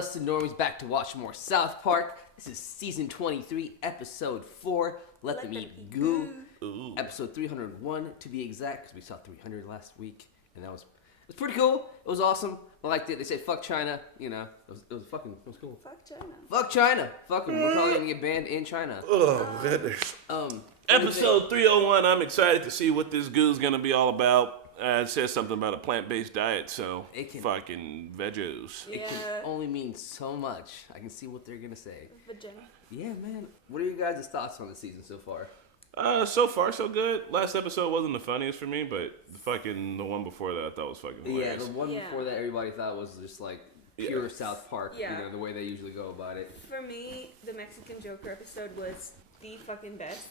us, the normies, back to watch more South Park. This is season 23, episode 4. Let them eat goo. Ooh. Episode 301 to be exact, because we saw 300 last week, and it was pretty cool. It was awesome. I liked it. They say fuck China. You know, it was cool. Fuck China. Fuck China. Fuck them. We're probably gonna get banned in China. Oh goodness. Episode 301. I'm excited to see what this goo's gonna be all about. It says something about a plant-based diet, so fucking veggies. It can only mean so much. I can see what they're gonna say. Vagina. Yeah, man. What are your guys' thoughts on the season so far? So far so good. Last episode wasn't the funniest for me, but the one before that I thought was fucking hilarious. Yeah, the one before that everybody thought was just like pure South Park. Yeah. You know, the way they usually go about it. For me, the Mexican Joker episode was the fucking best.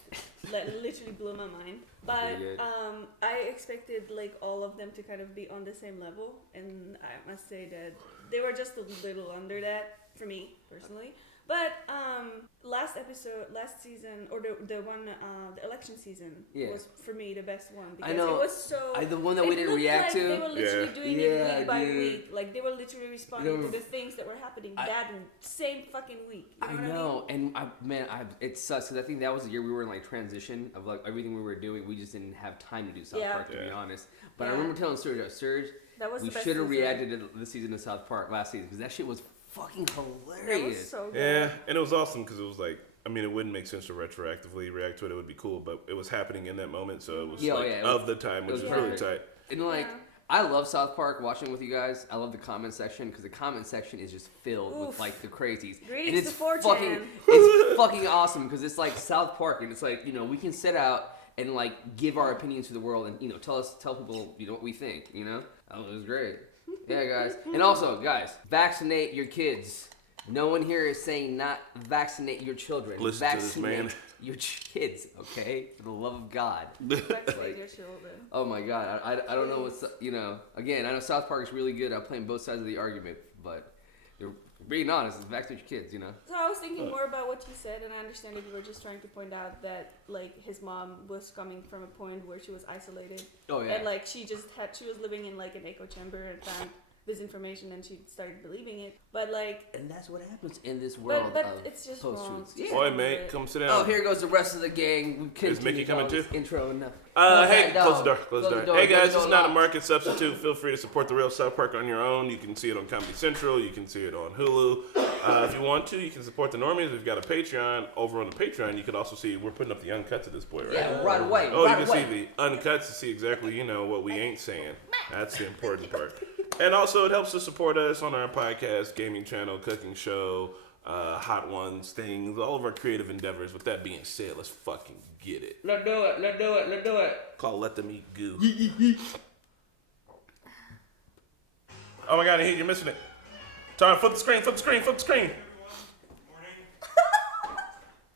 Literally blew my mind. But I expected like all of them to kind of be on the same level, and I must say that they were just a little under that for me personally. But last season, or the one, the election season was for me the best one because I know. it was so. The one that we didn't react to. They were literally doing it week by dude. week. Like they were literally responding to the things that were happening that same fucking week. You know what I mean? And it sucks because I think that was the year we were in like transition of like everything we were doing. We just didn't have time to do South Park, to be honest. But I remember telling Serge, we should have reacted to the season of South Park last season because that shit was fucking hilarious. That was so good. Yeah, and it was awesome because it was like, I mean, it wouldn't make sense to retroactively react to it. It would be cool, but it was happening in that moment, so it was of the time, which was really tight. And like, I love South Park watching with you guys. I love the comment section because the comment section is just filled with like the crazies. Greetings and it's to 4chan. It's fucking awesome because it's like South Park and it's like, you know, we can set out and like give our opinions to the world and, you know, tell people, you know, what we think, you know? Oh, it was great. Yeah, guys. And also, guys, vaccinate your kids. No one here is saying not vaccinate your children. Listen vaccinate to this, man. your kids, okay? For the love of God. Vaccinate your children. Oh my God. I don't know what's, you know, again, I know South Park is really good at playing both sides of the argument, but they're being honest, vaccinate your kids, you know? So I was thinking more about what you said, and I understand that you were just trying to point out that, like, his mom was coming from a point where she was isolated. Oh, yeah. And, like, she was living in, like, an echo chamber and found this information and she started believing it. But, like... And that's what happens in this world but of it's just post-truths. wrong. Boy, mate, come sit down. Oh, here goes the rest of the gang. Is Mickey coming too? Intro enough. Hey, close the door. Hey guys, it's not a market substitute. Feel free to support the real South Park on your own. You can see it on Comedy Central. You can see it on Hulu. If you want to, you can support the normies. We've got a Patreon. Over on the Patreon, you can also see we're putting up the uncuts at this point, right? Yeah, right away. Oh, you can see the uncuts to see exactly, you know, what we ain't saying. That's the important part. And also, it helps to support us on our podcast, gaming channel, cooking show, Hot Ones, things, all of our creative endeavors. With that being said, let's fucking get it. Let's do it. Call Let Them Eat Goo. Oh my God, you're missing it. Tom, flip the screen. Morning.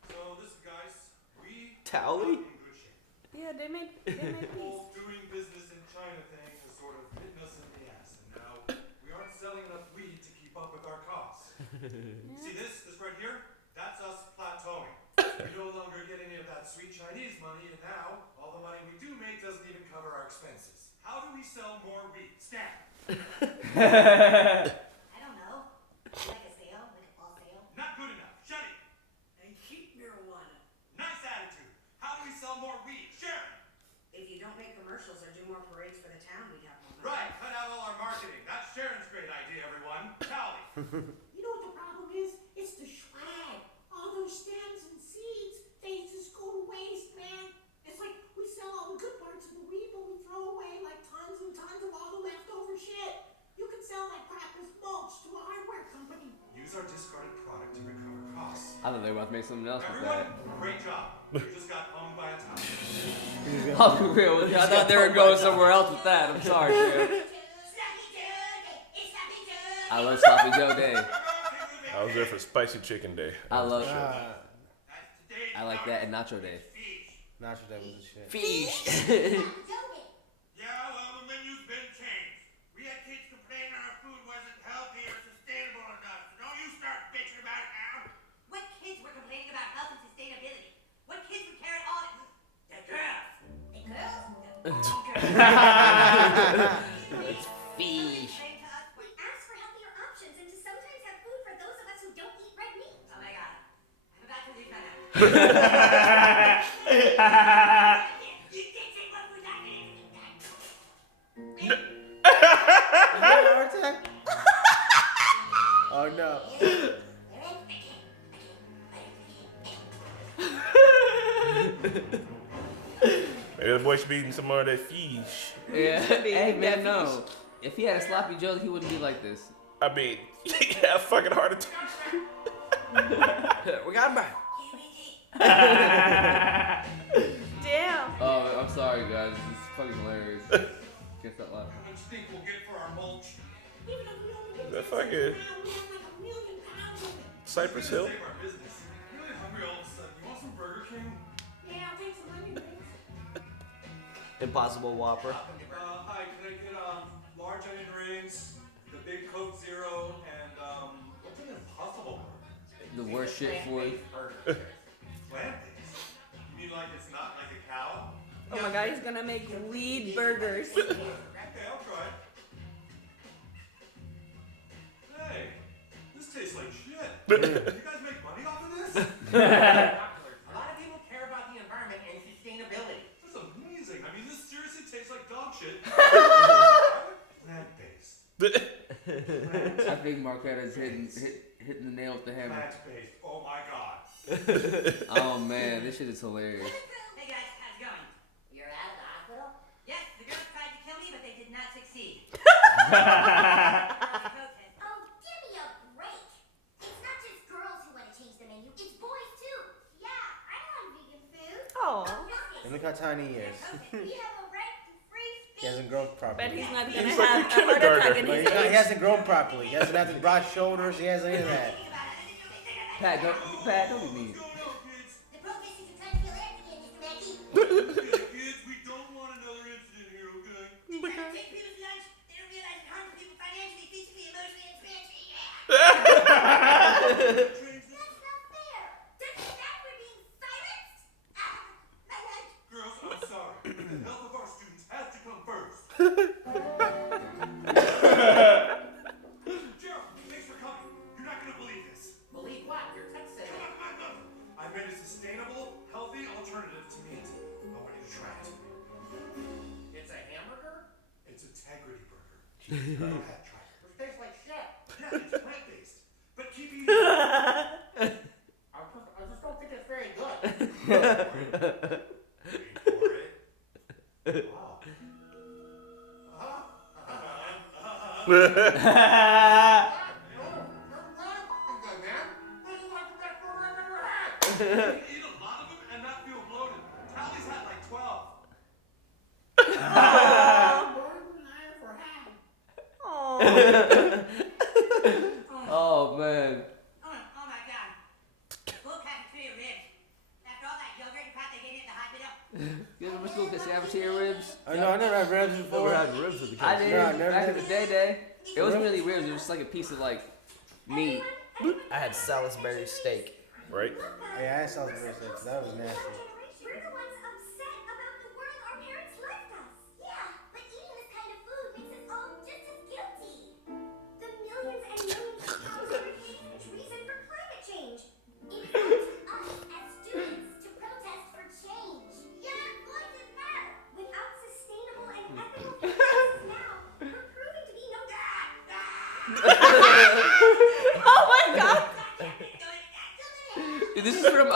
So listen, guys, we Towley? are in good shape. Yeah, they made The peace. whole doing business in China thing has sort of bitten us in the ass, and now we aren't selling enough weed to keep up with our costs. See this right here? That's us plateauing. We no longer get any of that sweet Chinese money, and now all the money we do make doesn't even cover our expenses. How do we sell more weed? Stan. I don't know. Like a sale? Like a fall sale? Not good enough. Shut it. And cheap marijuana. Nice attitude. How do we sell more weed? Sharon. If you don't make commercials or do more parades for the town, we'd have more money. Right, cut out all our marketing. That's Sharon's great idea, everyone. Tally. You know what the problem is? It's the swag. All those stems and seeds, they just go to waste, man. It's like we sell all the good parts of the weed, but we throw away like tons and tons of all the leftover shit. You can sell that crap as mulch to a hardware company. Use our discarded product to recover costs. I thought they were about to make something else with Everyone, that. great job. You just got owned by a town. I'll be real with you. I thought they were going somewhere else with that. I'm sorry, dude. I love Sloppy Joe Day. I was there for Spicy Chicken Day. I love it. I like that and Nacho Day. Nacho Day was a shit. Fish. Yeah, well, the menu's been changed. We had kids complaining our food wasn't healthy or sustainable enough. So don't you start bitching about it now. What kids were complaining about health and sustainability? What kids would care at all? The girls. The girls? It's fish. Ask for healthier options and to sometimes have food for Heart attack? Oh no. Maybe the boy should be eating some more of that fish. Yeah. Hey man, Definitely. no. If he had a sloppy Joe, he wouldn't be like this. I mean, he had a fucking heart attack. We got him back. Damn. Oh, I'm sorry guys. It's fucking hilarious. Can't stop laughing. How much do you think we'll get for our mulch? Even if we only get That 10 fucking cents now, we have like $1 million of it. Cypress Hill. Save our business. I'm really hungry all of a sudden. You want some Burger King? Yeah, I'll take some onion rings. Impossible Whopper. Hi, can I get large onion rings, the big Coke Zero, and what's an Impossible Burger? The worst shit for you. Plant-based? You mean like it's not like a cow? Oh my god, he's gonna make weed burgers. Okay, I'll try it. Hey, this tastes like shit. You guys make money off of this? A lot of people care about the environment and sustainability. This is amazing. I mean, this seriously tastes like dog shit. Plant-based. I think Marquetta's hitting the nail with the hammer. Plant-based. Oh my god. Oh man, this shit is hilarious. Hey guys, how's it going? You're out of the hospital? Yes, the girls tried to kill me, but they did not succeed. Oh, give me a break. It's not just girls who want to change the menu, it's boys too. Yeah, I want vegan food. Oh. And look how tiny he is. We have a right to free He speech. hasn't grown properly. Bet he's not gonna He's like have a a heart attack in kindergartner. his He age. hasn't grown properly. He hasn't had the broad shoulders. He hasn't any of that. Pat, don't be mean. What's going on, kids? The protesters are trying to kill everything, Mr. Mackey. Yeah, kids, we don't want another incident here, okay? Take people's lunch. They don't realize it harms people financially, physically, emotionally, and spiritually. Change this. That's not fair. Don't you think we're being silenced? My lunch. Girls, I'm sorry. The health of our students has to come first. Gerald, thanks for coming. You're not gonna believe this. Believe what? Your text said Come on, come on. I made a sustainable, healthy alternative to meat. I want you to try it. it's a hamburger? It's integrity burger. Go ahead, try it. Which tastes like shit. Yeah, it's plant-based. But keep eating it. I just don't think it's very good. Wait for it. Wow. You can eat a lot of them and not feel bloated. Tally's had like 12. Oh man. Oh my god. Full cafeteria ribs. After all that yogurt and crap they gave me at the hospital. You ever still get cafeteria ribs? I know, I never had ribs before. ribs at the I did. Yeah, I never Back in did. the day. It wasn't really ribs. It was just like a piece of like meat. I had Salisbury steak. Right? Yeah, I had Salisbury steak. That was nasty. We're the ones upset about the world our parents left us. Yeah, but eating this kind of food makes us all just as guilty. The millions and millions of cows are a huge reason for climate change. It's up to us as students to protest for change. Yeah, voices matter. Without sustainable and ethical practices now, we're proving to be no Oh my god. Dude, this is from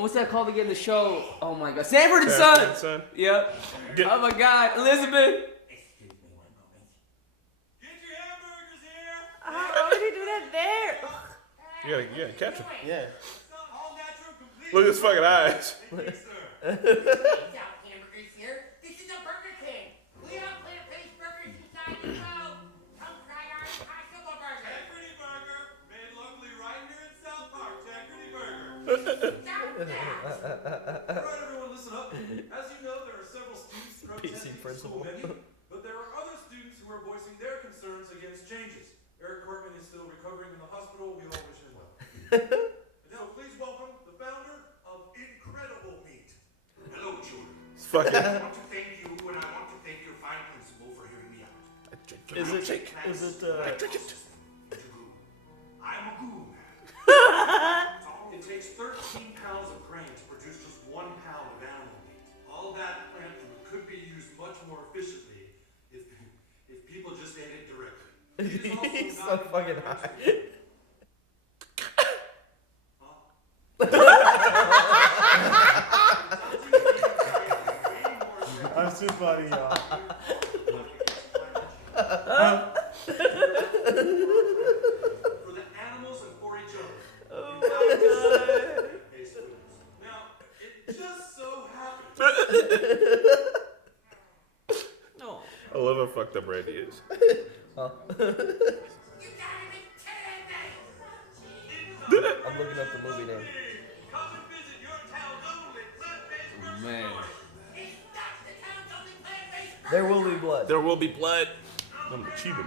what's that called again? The show. Oh my god, Sanford and Son. Son. Yep. Get- Oh my god, Elizabeth. Excuse me one moment. Get your hamburgers here. How did he do that there? You gotta catch him. Yeah. It's not all natural, complete. Look at his fucking eyes. Thank you, sir. These out hamburgers here. This is a Burger King. We have plant-based burgers inside the show. Come try our Impossible Burger. Integrity burger, made locally right here in South Park. Integrity burger. Stop that. All right, everyone, listen up. As you know, there are several students protesting the school principal. menu, but there are other students who are voicing their concerns against changes. Eric Cartman is still recovering in the hospital. We all wish him well. And so please welcome the founder of Incredible Meat. Hello, children. It's fucking. I want to thank you, and I want to thank your fine principal for hearing me out. Is it? Is it? I'm a goo man. It takes 13 pounds of He's so fucking high. I'm too funny, y'all. For the animals and for each other. Oh my god. Now, it just so happens. No. I love how fucked up Randy is. You gotta be kidding me! I'm looking up the movie name. Come and visit your town's only plant-based burger Man. joint. It's not the town's only plant-based burger There will be blood. There will be blood. I'm the Chiba man.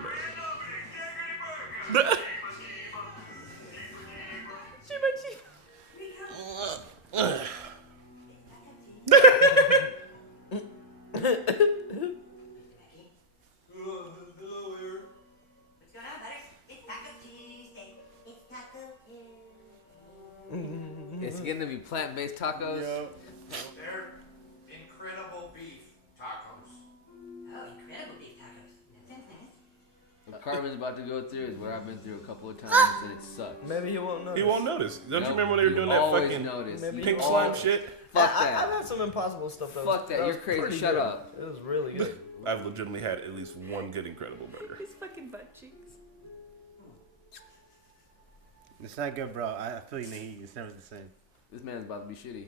Hello, Eric. What's going on, Butters? It's Taco Tuesday. It's Taco Tuesday. It's gonna be plant-based tacos. They're incredible beef tacos. Oh, incredible beef tacos. That sounds nice. What Carmen's about to go through is what I've been through a couple of times, and it sucks. Maybe he won't notice. He won't notice. Don't you Nope, remember when they were doing that always fucking notice. Maybe You pink always- slime shit? Fuck I've that. had some impossible stuff though. Fuck that, was you're crazy. pretty Shut good. up. It was really good. I've legitimately had at least one good Incredible burger. His fucking butt cheeks. It's not good, bro. I feel you, Naheed. It's never the same. This man's about to be shitty.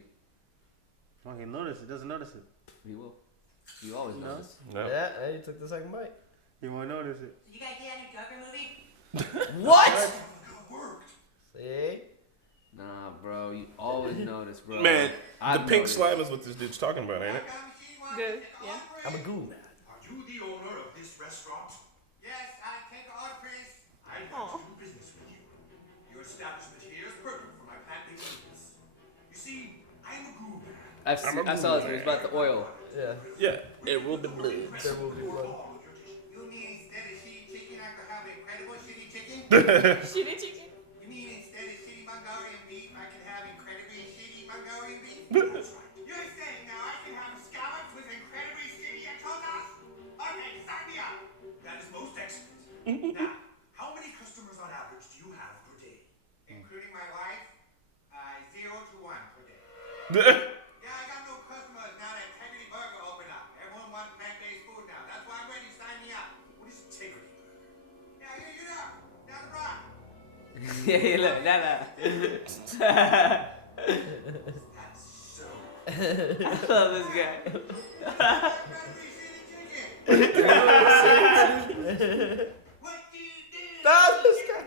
Fucking notice it. Doesn't notice it. He will. You always No. notice. No. Yeah, hey, you took the second bite. He won't notice it. Did you guys see that new Joker movie? What? It worked. See? Nah, bro. You always notice, bro. Man, I've the pink noticed. slime is what this dude's talking about, ain't it? Good, yeah. I'm a goo. Are you the owner of this restaurant? Yes, I take orders. I'd like to do business with you. Your establishment here is perfect for my plant-based needs. You see, I'm a goo man. I saw this. It was about the oil. Yeah, Yeah, it will be blue. there will be blood. You mean instead of shitty chicken, I could have incredible shitty chicken? Shitty chicken. You mean instead of shitty Mongolian beef, I can have incredibly shitty Mongolian beef? That's right. You're saying now I can have scallops with incredibly shitty atonas? Okay, sign me up. That is most excellent. Now, how many customers on average do you have per day? Including my wife, 0 to 1 per day. Yeah, I got no customers now that Integrity Burger opened up. Everyone wants plant-based food now. That's why I'm ready. Sign me up. What is integrity burger? Yeah, here you go. Down the block. Yeah, look, nah. That's so. I love this guy. Incredibly shitty chicken. What do you do? Stop this guy.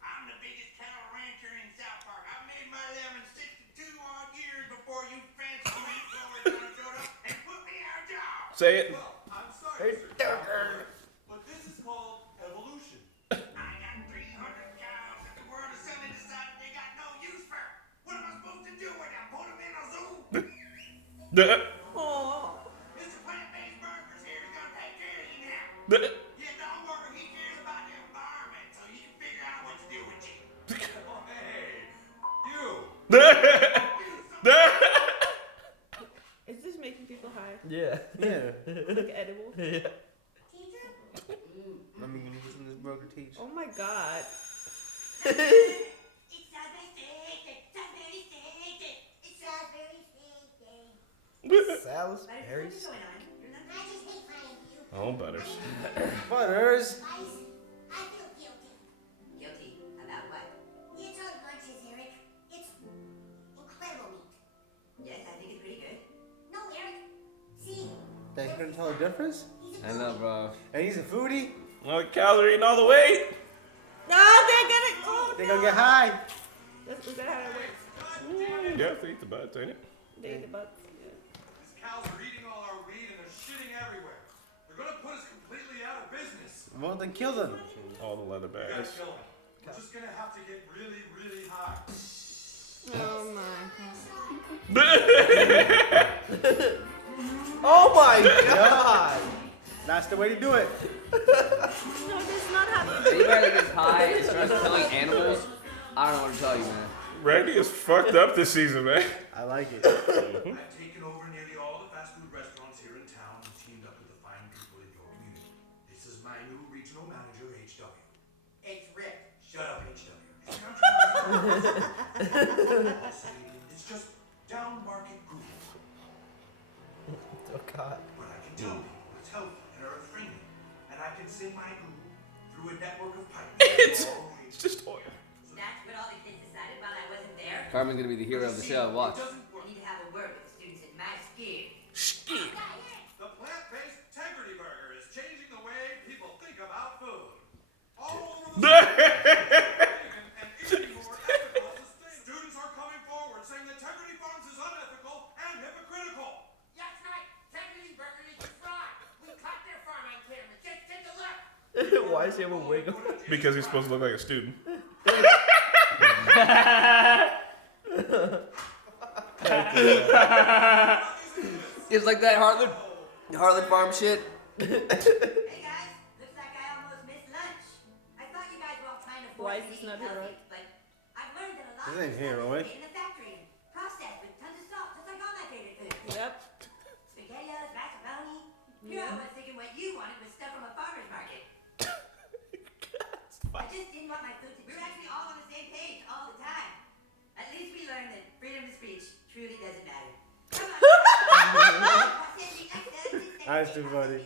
I'm the biggest cattle rancher in South Park. I made my living 62 odd years before you fancy meat blowers showed up and put me out of job. Say it. Well, I'm sorry, Mr. But this is called evolution. I got 300 cows that the world has suddenly decided they got no use for. What am I supposed to do with them? Put them in a zoo? Oh. Mr. Plant-Based Burgers here is gonna take care of you now. Yeah, don't worry, he cares about the environment, so he can figure out what to do with you. Oh, hey, you. Is this making people high? Yeah. Yeah. Like edible? Yeah. Let me get some of this burger teach. Oh my god. It's Salisbury Steak Day. Salisbury Steak Day. It's Salisbury Steak Day. Salisbury. What's going on? You're not I just hate finding you. Oh, Butters. Butters. Guys, I feel guilty. guilty about what? It's on lunches, Eric. It's incredible meat. Yes, I think it's pretty good. No, Eric. See? They couldn't tell the difference? He's a I know, bro. And he's a foodie. All the calorie and all the weight. No, they're gonna. Oh, They no. gonna get high. Is that how that works? Yeah, they eat the butts, ain't it? They eat the butts. Yeah. These cows are eating all our weed and they're shitting everywhere. They're gonna put us completely out of business. Well, then kill them. All the leather We gotta bags. kill them. We're just gonna have to get really, really high. Oh my god. Oh my god. That's the way to do it. No, that's not happening. Anybody that gets high and starts killing animals, I don't know what to tell you, man. Randy is fucked up this season, man. I like it. I've taken over nearly all the fast food restaurants here in town and teamed up with the fine people in your community. This is my new HW. It's ripped. Shut up, HW. It's just down market Google. Oh God. But I can tell people it's healthy and earth friendly. And I can send my Google through a network of pipes. It's just oil. That's what all the kids decided while I wasn't there. Carmen's gonna be the hero of the show. Watch. It doesn't I work. need to have a word with the students at my school. The plant-based Integrity Burger is changing the way people think about food. All over the world, and even more ethical sustainable. Students are coming forward saying that Integrity Farms is unethical and hypocritical. That's right. Integrity Burger is a fraud. We caught their farm on camera. Just take a look. Why does he have a wig on? Because he's supposed to look like a student. It's like that Harlan Farm shit. Hey guys, looks like I almost missed lunch. I thought you guys were all trying to force Why is me this to not eat heroic? healthy, but I've learned that a lot This of ain't stuff heroic. is made in the factory, processed with tons of salt, just like all my favorite foods. Yep. SpaghettiOs, macaroni. Here I was thinking what you wanted was stuff from a farmer's market. I just didn't want my food to. We were actually all on the same page all the time. At least we learned that freedom of speech truly doesn't matter. Come on. That's too funny.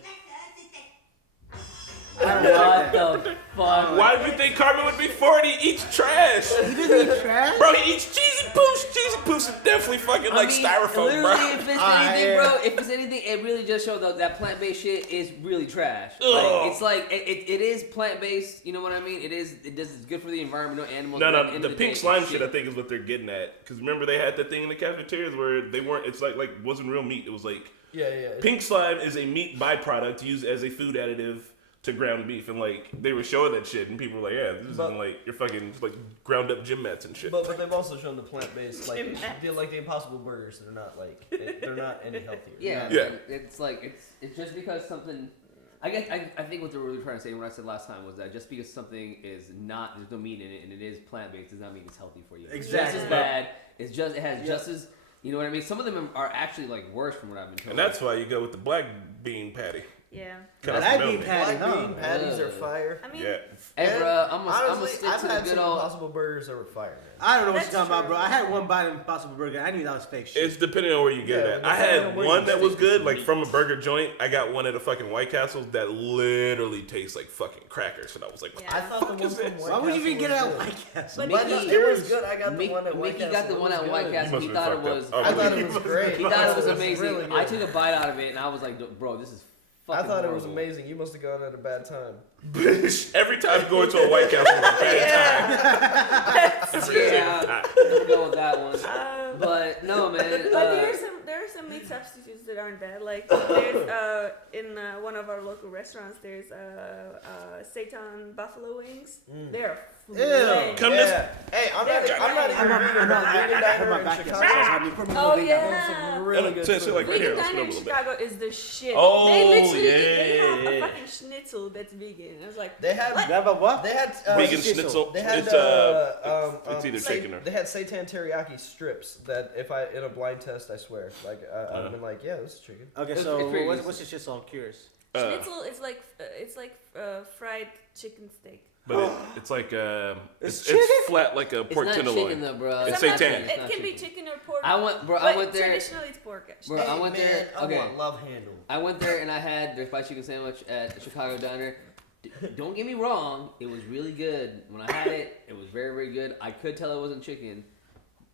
What the fuck? Why do you think Carmen would be 40? He eats trash. He doesn't eat trash? Bro, he eats cheesy poos. Cheesy poos is definitely fucking like styrofoam, literally, bro. if it's anything, bro, if it's anything, it really just shows that plant-based shit is really trash. Ugh. Like, it's like it is plant-based. You know what I mean? It's good for the environment. No animals. but at No, the end the of pink day, slime it's shit I think is what they're getting at. Because remember they had the thing in the cafeterias where they weren't, it's like wasn't real meat. It was like, Yeah. pink slime is a meat byproduct used as a food additive to ground beef. And like, they were showing that shit and people were like, yeah, this isn't like, you're fucking like ground up gym mats and shit. But they've also shown the plant-based, like the Impossible Burgers. They're not like they're not any healthier. Yeah. Yeah. It's like it's just because something. I guess I think what they were really trying to say, and what I said last time, was that just because something is not, there's no meat in it, and it is plant-based, does not mean it's healthy for you. Exactly. It's just as bad. It has just as, you know what I mean? Some of them are actually like worse from what I've been told. And that's why you go with the black bean patty. Yeah. Cut off Black the bean middleman. patty, Black huh? bean patties are fire. I mean, Yeah. Hey, bro, I'm gonna Honestly, stick I've to the had good some old. Impossible Burgers that were fire, man. I don't know what That's you're talking about, true. bro. I had one bite of Impossible Burger. I knew that was fake shit. It's depending on where you get it Yeah, at. I depending had on where one you that was stick good, the like meat. from a burger joint. I got one at a fucking White Castle that literally tastes like fucking crackers. And I was like, what Yeah. I the thought the fuck one is from this? White Why would you Castle even get was it at good. White Castle? But But Mickey- it was good. I got the one at White Mickey Castle. got the It one was at White good. Castle. You must He have thought it fucked was. up. I thought it was great. He thought it was It amazing. really good. I took a bite out of it, and I was like, bro, this is I fucking thought it was horrible. amazing. You must have gone at a bad time. Bitch, every time going to a White Castle is a bad time. Yeah, we'll go with that one. But no, man. But there are some meat substitutes that aren't bad. Like there's in one of our local restaurants, there's seitan buffalo wings. They're flames. Come Yeah. Hey, I'm not even I'm vegan. not. Vegan I diner heard my in back Chicago. I mean, put me Oh on the vegan. yeah. Really good So food. like right here, Vegan let's put diner it in a little bit. Chicago is the shit. Oh, they literally they yeah. have a fucking schnitzel that's vegan. I was like, They had Yeah, but what? they had Vegan schnitzel. schnitzel. They had It's it's either chicken or. They had seitan teriyaki strips that if I in a blind test, I swear, like I've been like, yeah, this is chicken. Okay, It's so pretty what's decent. your shit? So I'm curious. schnitzel is like fried chicken steak. But it's like It's it's flat like a It's pork not tenderloin. chicken though, bro. It's Sometimes seitan. It can be chicken or pork. I went there. Traditionally, it's pork. Bro, I went there. I Okay, want love handle. I went there and I had their fried chicken sandwich at the Chicago Diner. Don't get me wrong, it was really good. When I had it, it was very, very good. I could tell it wasn't chicken,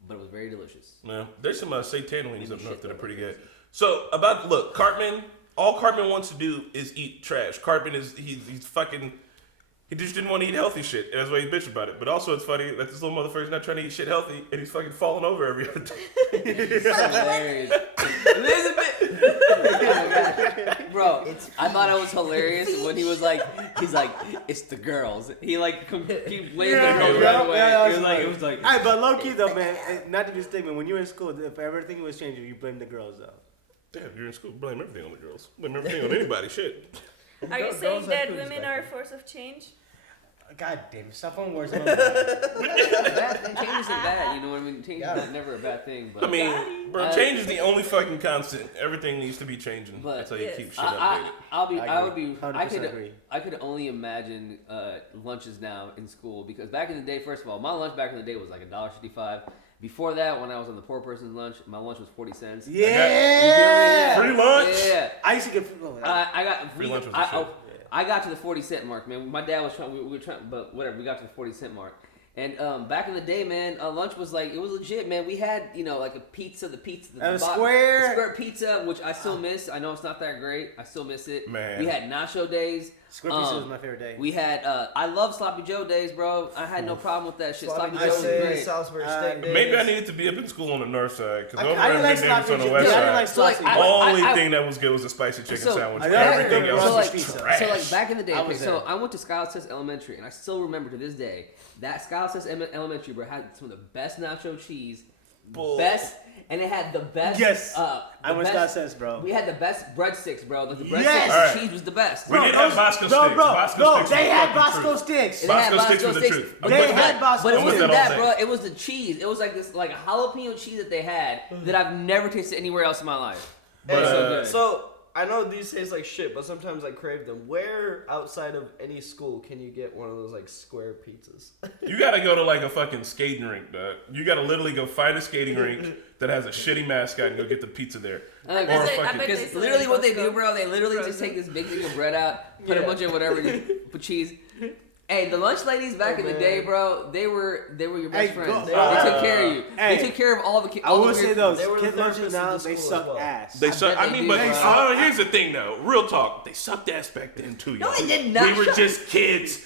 but it was very delicious. No, there's some seitan wings up Shit, north that are though. pretty good. So look, Cartman. All Cartman wants to do is eat trash. Cartman is he's fucking. He just didn't want to eat healthy shit, and that's why he's bitch about it. But also, it's funny that this little motherfucker's not trying to eat shit healthy, and he's fucking falling over every other day. It's hilarious. Elizabeth! Bro, I thought it was hilarious when he's like, it's the girls. He like he blamed the girls right away. It was like, Alright, but low key though, man. Not to be a statement. When you were in school, if everything was changing, you blame the girls though. Yeah, you're in school. Blame everything on the girls. Blame everything on anybody. Shit. Are you Girls saying have that cooties women back are a then. force of change? God damn it! Stop on words. Change isn't bad, you know what I mean? Change is never a bad thing. But I mean, bro, change is the only fucking constant. Everything needs to be changing. But That's how you keep shit I updated. I could only imagine lunches now in school because back in the day, first of all, my lunch back in the day was like $1.55. Before that, when I was on the poor person's lunch, my lunch was 40 cents. Yeah. Free lunch. Yeah. I used to get free lunch. I got Free lunch was the shit. I got to the 40-cent mark, man. My dad was trying. We were trying, but whatever. We got to the 40-cent mark. And back in the day, man, lunch was like it was legit, man. We had like a pizza, the square pizza, which I still miss. I know it's not that great. I still miss it. Man, we had nacho days. Square pizza was my favorite day. We had I love Sloppy Joe days, bro. I had no problem with that shit. Sloppy Joe was days, great. Salisbury steak days. Maybe I needed to be up in school on the north side because over I didn't in like the on the west I didn't like side. sloppy. The only thing that was good was the spicy chicken sandwich. Everything else was trash. So like back in the day, I was so I went to Skylar Test Elementary, and I still remember to this day that Skylar Test Elementary, bro, had some of the best nacho cheese, and it had the best. Yes, I went Skylar Test, bro. We had the best breadsticks, bro. Like the breadsticks Yes. and cheese was the best. We didn't have Bosco sticks. They had Bosco sticks. Bosco sticks was the truth. They had Bosco But it sticks. wasn't that, bro. It was the cheese. It was like this, like a jalapeno cheese that they had that I've never tasted anywhere else in my life. But, so good. So I know these taste like shit, but sometimes I crave them. Where outside of any school can you get one of those like square pizzas? You gotta go to like a fucking skating rink, dog. You gotta literally go find a skating rink that has a shitty mascot and go get the pizza there. Because literally what they do, bro, they literally just take this big thing of bread out, put a bunch of whatever, put cheese. Hey, the lunch ladies back in the day, bro, they were your best friends. They took care of you. They took care of all the kids. I will say those kid lunches now, they suck ass. They suck. I mean, but here's the thing, though. Real talk. They sucked ass back then too, y'all. No, they did not. We were just kids.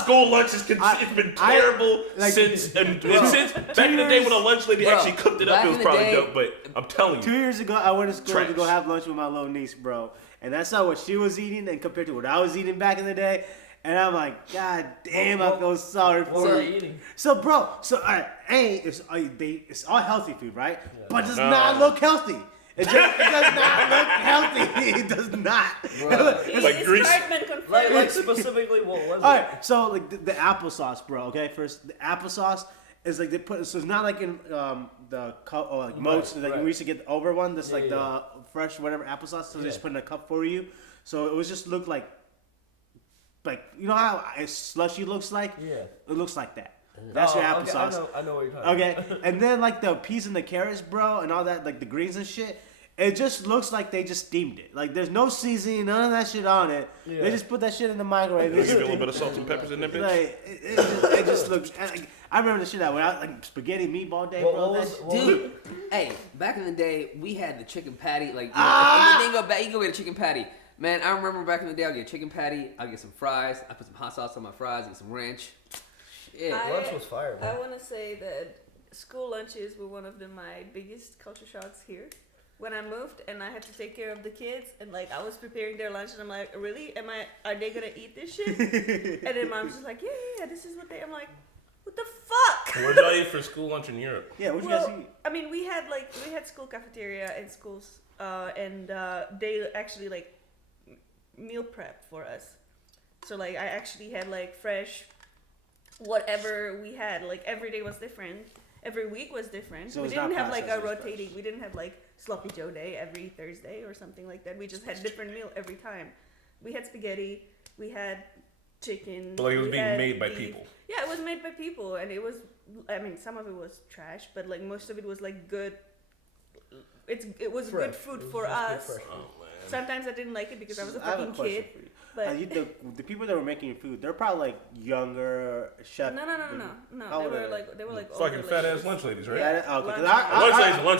School lunches, it's been terrible since back in the day when a lunch lady actually cooked it up. It was probably dope. But I'm telling you, 2 years ago, I went to school to go have lunch with my little niece, bro, and that's not what she was eating, and compared to what I was eating back in the day. And I'm like, God damn, I feel sorry for you. So, bro, it's all healthy food, right? Yeah. But it does not look healthy. It does not look healthy. It does not. like grease. Like specifically, what was it? All right, so like the applesauce, bro. Okay, first the applesauce is like they put. So it's not like in the cup or like most like we used to get the over one. That's the fresh whatever applesauce. So they just put in a cup for you. So it was just look like you know how a slushy looks like? Yeah. It looks like that. That's your applesauce. Okay, I know what you're talking about. Okay. And then like the peas and the carrots, bro, and all that, like the greens and shit, it just looks like they just steamed it. Like there's no seasoning, none of that shit on it. Yeah. They just put that shit in the microwave. Give you a little bit of salt and peppers in there, bitch. Like, it just looks. I remember the shit I went out like spaghetti meatball day, bro. Dude, hey, back in the day, we had the chicken patty. Like, if you go back, you can go get a chicken patty. Man, I remember back in the day, I'd get a chicken patty, I'd get some fries, I put some hot sauce on my fries, get some ranch. Yeah, lunch was fire, man. I want to say that school lunches were one of my biggest culture shocks here. When I moved and I had to take care of the kids, and like I was preparing their lunch, and I'm like, really? Are they gonna eat this shit? And then mom's just like, yeah, this is what they. I'm like, what the fuck? What did y'all eat for school lunch in Europe? Yeah, what you guys eat? I mean, we had school cafeteria in schools, and they actually like meal prep for us. So like I actually had like fresh whatever we had. Like every day was different. Every week was different. So we didn't have like a rotating. We didn't have like Sloppy Joe Day every Thursday or something like that. We just had different meal every time. We had spaghetti. We had chicken. But like it was being made by people. Yeah, it was made by people, and it was. I mean, some of it was trash, but like most of it was like good. It was fresh. Good food for us. Sometimes I didn't like it because I was a fucking kid. But the people that were making food, they're probably like younger chef. No. They were like fucking fat ass lunch ladies, right? Yeah, okay.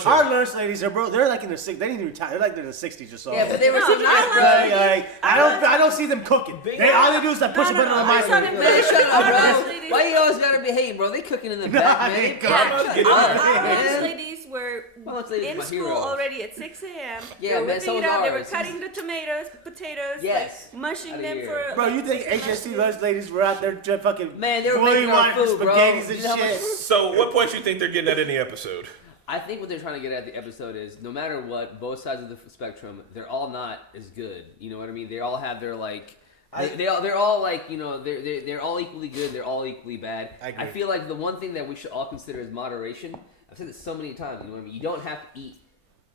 Our lunch ladies are they're like in their 60s. They didn't retire. They're like in their 60s or so. Yeah, but they were sitting there. I don't see them cooking. All they do is like push a button on the microwave. Man, shut up, bro. Why you always gotta behave, bro? They cooking in the back, man. Our lunch ladies were in school already at 6 a.m. Yeah, they were man, so was They were ours. cutting the tomatoes, potatoes, yes, like mushing them for. Bro, you think HSC lunch ladies were out there fucking man? They were making our food, bro. Spaghettis and shit. So, what points you think they're getting at in the episode? I think what they're trying to get at the episode is no matter what, both sides of the spectrum, they're all not as good. You know what I mean? They all have their like They're all like, you know, they're all equally good. They're all equally bad. I agree. I feel like the one thing that we should all consider is moderation. I've said this so many times. You know what I mean? You don't have to eat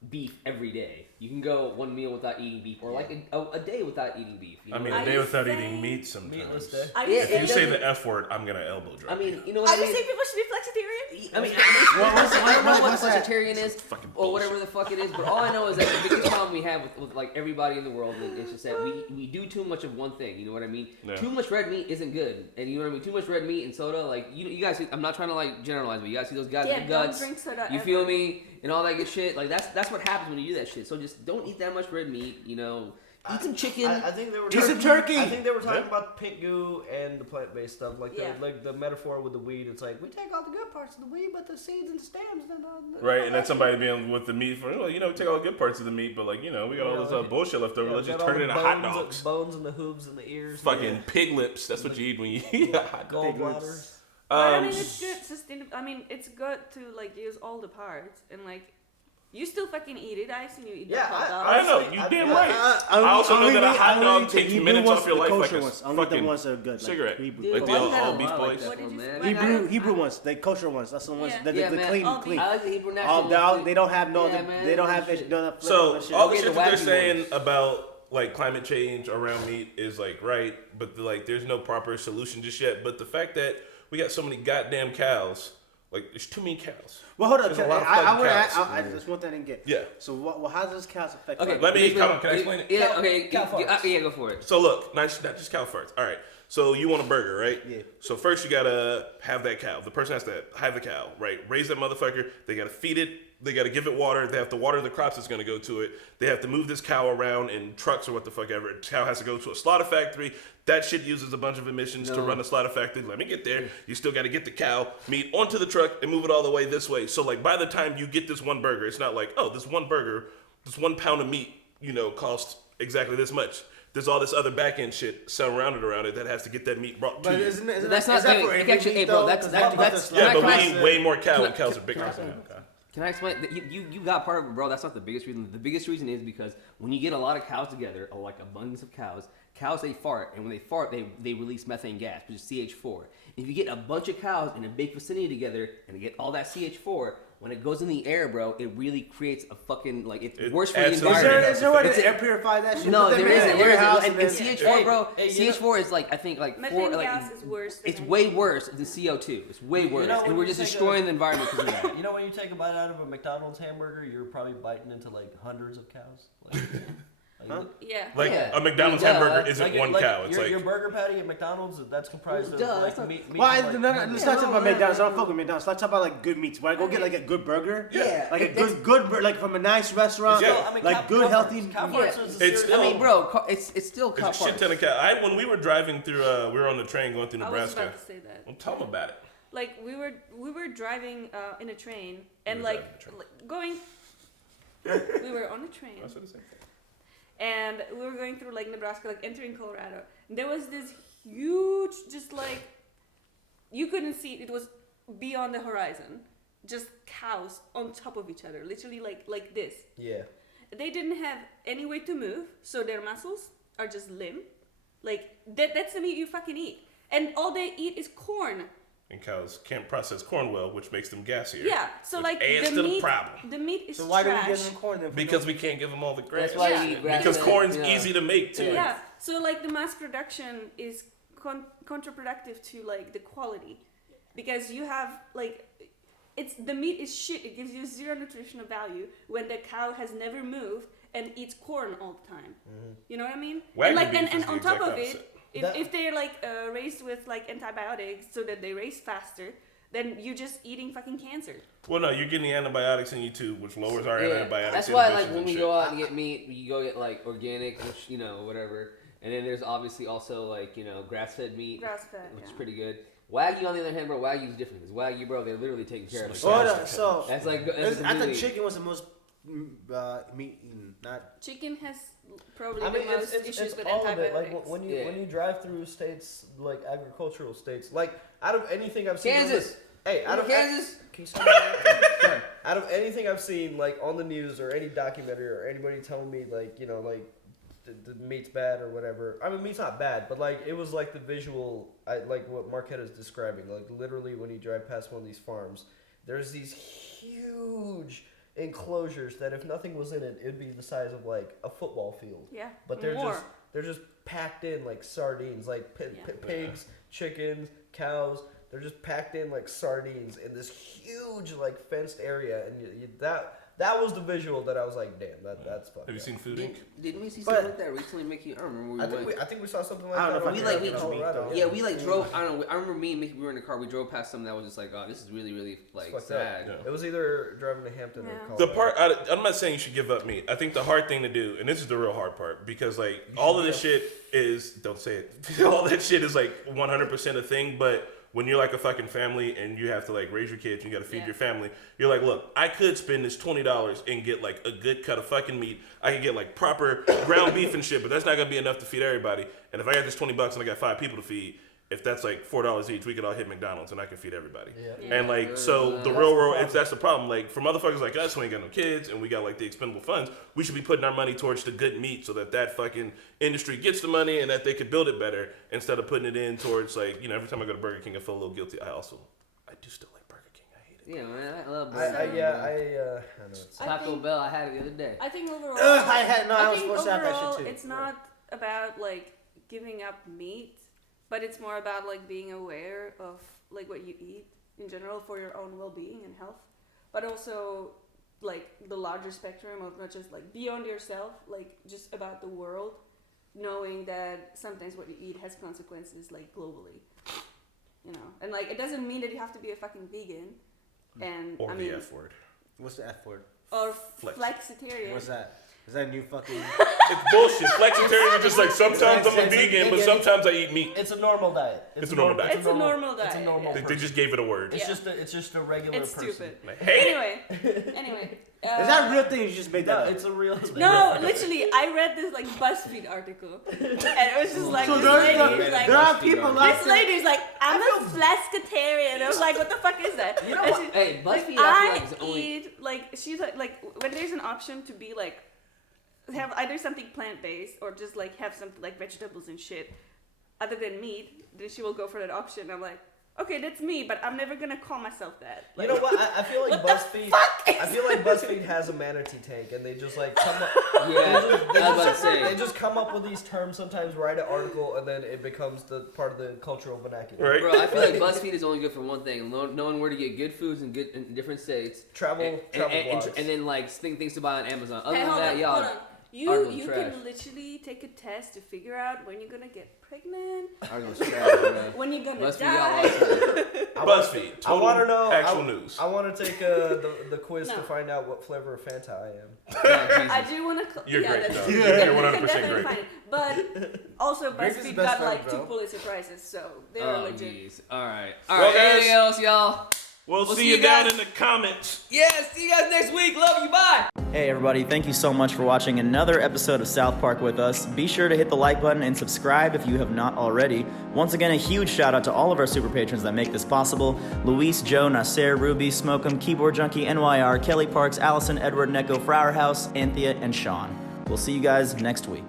beef every day. You can go one meal without eating beef, or like a day without eating beef. You know I mean, what a day without eating meat sometimes. Meatless day. If you say the F word, I'm gonna elbow drop. I mean, you know Are what I you mean? saying people should be flexitarian? I mean, I don't know what what's that? flexitarian is, Fucking or whatever the fuck it is, but all I know is that the biggest problem we have with like everybody in the world is just that we do too much of one thing. You know what I mean? Yeah. Too much red meat isn't good, and you know what I mean. Too much red meat and soda, like you guys. I'm not trying to like generalize, but you guys see those guys with Yeah, guts. don't drink soda You ever. feel me? And all that good shit. Like that's what happens when you do that shit. So just don't eat that much red meat. You know, eat some chicken. I think they were Eat some turkey. I think they were talking about pink goo and the plant-based stuff, like Yeah. the metaphor with the weed. It's like we take all the good parts of the weed, but the seeds and stems. Right, and then somebody being with the meat for, well, you know, we take all the good parts of the meat, but like, you know, we got all this bullshit left over. Let's just turn it into hot dogs. Bones and the hooves and the ears. Fucking pig lips. That's what you eat when you eat a hot dog. gallbladder. But I mean, it's good. I mean, it's good to like use all the parts and like. You still fucking eat it. I seen you eat Yeah, hot dogs. I know, you damn right. I also know that a hot dog takes minutes off your life like a Only the ones that are good. cigarette. Like Hebrew, Dude, Like the why all you gotta beef lie boys. like that, What did you man? say? Hebrew ones, like kosher ones. That's the ones. Yeah. That Yeah, the man. clean, All clean. I like the Hebrew national. They don't have no. Yeah, man, They don't have shit. no. So shit. all the Okay, shit the that they're wacky saying ones. about like climate change around meat is like right, but like there's no proper solution just yet. But the fact that we got so many goddamn cows, like there's too many cows. Well, hold on. There's a lot of I fucking would. cows. I just want that to get. Yeah. So what? How does cows affect? Okay, Let me. explain- Can I explain it? Yeah. Okay. Cow farts. Yeah, go for it. So look, not just cow farts. All right. So you want a burger, right? Yeah. So first you gotta have that cow. The person has to have the cow, right? Raise that motherfucker. They gotta feed it. They gotta give it water. They have to water the crops that's gonna go to it. They have to move this cow around in trucks or what the fuck ever. Cow has to go to a slaughter factory. That shit uses a bunch of emissions to run a slaughter factory. Let me get there. You still gotta get the cow meat onto the truck and move it all the way this way. So like by the time you get this one burger, it's not like, oh, this one burger, this 1 pound of meat, you know, costs exactly this much. There's all this other back end shit surrounded around it that has to get that meat brought to But you. isn't That's not. that Hey, for every actually, meat, hey, bro, though? that's 'Cause that's. Yeah, but can I- we eat way more cow can I- and cows are big. can I- Can I explain? You got part of it, bro. That's not the biggest reason. The biggest reason is because when you get a lot of cows together, or like abundance of cows, they fart, and when they fart, they release methane gas, which is CH4. If you get a bunch of cows in a big vicinity together and they get all that CH4, when it goes in the air, bro, it really creates a fucking like it's It worse for the adds to the environment. Is there a way It's to a- air purify that shit? No, Put them there in isn't. a There warehouse isn't. And then- CH4, bro, Hey, you CH4 is like I think like Methane four. Like, gas is worse. Than it's way worse than CO2. It's way worse, know, and when we're you just take destroying the environment because of that. You know when you take a bite out of a McDonald's hamburger, you're probably biting into like hundreds of cows. Like, Yeah. Like Yeah. a McDonald's Duh. hamburger isn't like, one like cow. It's your, like your burger patty at McDonald's that's comprised of Duh, like that's not- meat. Why? from, No, like, let's not talk about McDonald's. I don't fuck with McDonald's. Let's talk about like good meats. When I go get like a good burger, Yeah. like a good like from a nice restaurant, Yeah. I mean, like good healthy. Cow Yeah. farts is a It's serious- still- I mean, bro, it's still cow it's a shit farts. ton of cow. When we were driving through, we were on the train going through I was Nebraska. about to say that. Well, tell them about it. Like we were driving in a train and were like, driving a train. like going. We were on a train. I said the same thing. And we were going through like Nebraska, like entering Colorado. And there was this huge, just like you couldn't see it was beyond the horizon, just cows on top of each other, literally like this. Yeah. They didn't have any way to move, so their muscles are just limb. Like that's the meat you fucking eat, and all they eat is corn. And cows can't process corn well, which makes them gassier. Yeah, so which like adds the to meat, the problem. the meat is So why do we trash. give them corn then? Because we can't give them all the grass. That's why Yeah. you eat grass. Because fed, corn's yeah. easy to make too. Yeah, so like the mass production is counterproductive to like the quality, because you have like the meat is shit. It gives you zero nutritional value when the cow has never moved and eats corn all the time. You know what I mean? Wagyu and like beef and is the on top exact of it, opposite. if they're like raised with like antibiotics so that they raise faster, then you're just eating fucking cancer. Well, no, you're getting the antibiotics in you too, which lowers our Yeah, antibiotics. that's why like inhibition when and we shit. go out and get meat, you go get like organic, which whatever. And then there's obviously also like grass-fed meat, Grass-fed, which is yeah. pretty good. Wagyu on the other hand, bro, Wagyu is different because Wagyu, bro, they're literally taking care of it. Hold on, so That's like that's I thought completely- chicken was the most meat eaten, not. Chicken has probably I mean, the most it's issues with all of antibiotics. it. Like when Yeah. you drive through states like agricultural states, like out of anything I've seen, Kansas. Hey, out of Kansas. Can you stop that? Out of anything I've seen, like on the news or any documentary or anybody telling me, like like the meat's bad or whatever. I mean, meat's not bad, but like it was like the visual, like what Marquette is describing. Like literally, when you drive past one of these farms, there's these huge enclosures that if nothing was in it, it'd be the size of like a football field. Yeah. But they're just packed in like sardines, like pigs, chickens, cows. They're just packed in like sardines in this huge like fenced area, and that was the visual that I was like, damn, that's fucked. Have you seen Food Inc? Didn't we see something like that recently? Mickey, I don't remember where we went. I think we saw something like I don't that. know if I we can Colorado. meat, though. Yeah, we like drove. I don't know. I remember me and Mickey. We were in the car. We drove past something that was just like, oh, this is really, really like sad. Yeah. It was either driving to Hampton or Colorado. The part I'm not saying you should give up meat. I think the hard thing to do, and this is the real hard part, because like all of this shit is, don't say it. All that shit is like 100% a thing, but when you're like a fucking family and you have to like raise your kids and you got to feed your family, you're like, look, I could spend this $20 and get like a good cut of fucking meat. I could get like proper ground beef and shit, but that's not gonna be enough to feed everybody. And if I got this $20 and I got 5 people to feed, if that's like $4 each, we could all hit McDonald's and I can feed everybody. Yeah. And like, so the real world, that's the problem. Like for motherfuckers like us who ain't got no kids and we got like the expendable funds, we should be putting our money towards the good meat so that fucking industry gets the money and that they could build it better instead of putting it in towards like, you know, every time I go to Burger King, I feel a little guilty. I do still like Burger King. I hate it. Yeah, man, I love I Burger know. It's, Taco Bell. I had it the other day. I think overall, I was think supposed to have that shit overall too. it's not about like giving up meat, but it's more about like being aware of like what you eat in general for your own well-being and health, but also like the larger spectrum of not just like beyond yourself, like just about the world, knowing that sometimes what you eat has consequences like globally, you know, and like it doesn't mean that you have to be a fucking vegan, and Or I the mean, F word. What's the F word? or Flex. flexitarian. What's that? Is that a new fucking? It's bullshit. Flexitarian is just like sometimes I'm a vegan, but sometimes I eat meat. it's a normal diet. It's a normal diet. It's a normal diet. It's a normal. yeah. They just gave it a word. It's Yeah. it's just a regular It's person. stupid. I hate it. Anyway. Is that a real thing? Or you just made that No, up? it's a real. No, literally, I read this like BuzzFeed article, and it was just like So this there lady, are people like this lady's like, I'm a flexitarian. I was like, what the fuck is that? You know And what? she- Hey, BuzzFeed, like, I feel like I it's only. eat like she's like when there's an option to be like have either something plant based or just like have something like vegetables and shit other than meat, then she will go for that option. I'm like, okay, that's me, but I'm never gonna call myself that. You know what? I feel like BuzzFeed. I feel like BuzzFeed has a manatee tank, and they just like come up. Yeah, I was about to say. They just come up with these terms. Sometimes write an article, and then it becomes the part of the cultural vernacular. Right? Bro, I feel like BuzzFeed is only good for one thing: knowing where to get good foods in different states, Travel blogs. and then like things to buy on Amazon. Other Hey, than hold that, on, y'all. hold on. You articles can trash. literally take a test to figure out when you're gonna get pregnant, Articles trash, bro. when you're gonna BuzzFeed, die. y'all awesome. BuzzFeed. I Total want to know. actual news. I want to take the quiz No. to find out what flavor of Fanta I am. Oh, I Jesus. do want to. You're great, that's though. true. You're You can 100% definitely great. find it. But also, Grace is the BuzzFeed best got friend, like bro. 2 Pulitzer prizes, so they're Oh, legit. jeez. All right. Well, guys, Anything else, y'all? We'll see you down in the comments. Yeah. See you guys next week. Love you. Bye. Hey everybody, thank you so much for watching another episode of South Park with us. Be sure to hit the like button and subscribe if you have not already. Once again, a huge shout out to all of our super patrons that make this possible. Luis, Joe, Nasser, Ruby, Smokem, Keyboard Junkie, NYR, Kelly Parks, Allison, Edward, Neko, Flowerhouse, Anthea, and Sean. We'll see you guys next week.